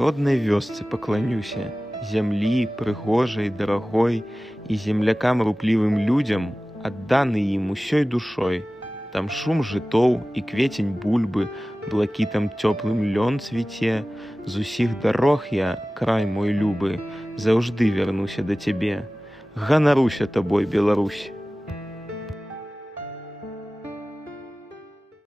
роднай вёсцы пакланюся, зямлі прыгожай, дарагой, і землякам руплівым людзям, адданы ім усёй душой. Там шум жытоў і квецень бульбы, блакітам цёплым лён цвіце. З усіх дарог я, край мой любы, заўжды вярнуся да цябе. Ганаруся табой, Беларусь!